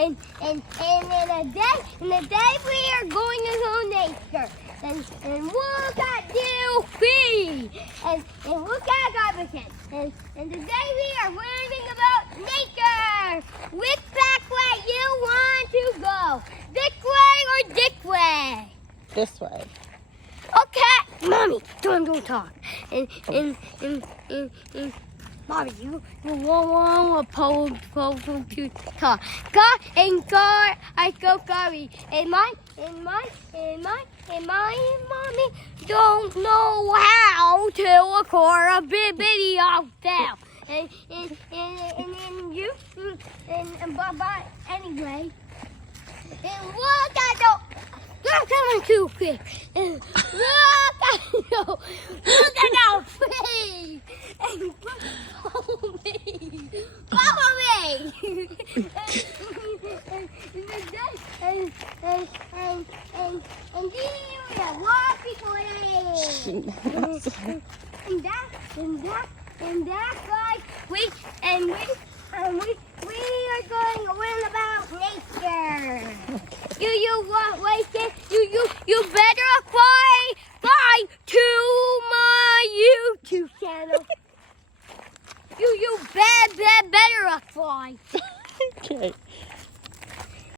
in a day we are going to go nature. And look at you, free. And look at garbage. And today we are learning about nature. Which back way you want to go? This way or this way? This way. Okay, Mommy, don't talk. And Mommy, you want to talk. God, I go Gary. And my mommy don't know how to record a video now. And then you, but anyway, and look at the. You're coming too quick. Look at our face. And follow me. Follow me. And here we are walking away. And that's like we are going to learn about nature. You better fly to my YouTube channel. you better fly. Okay.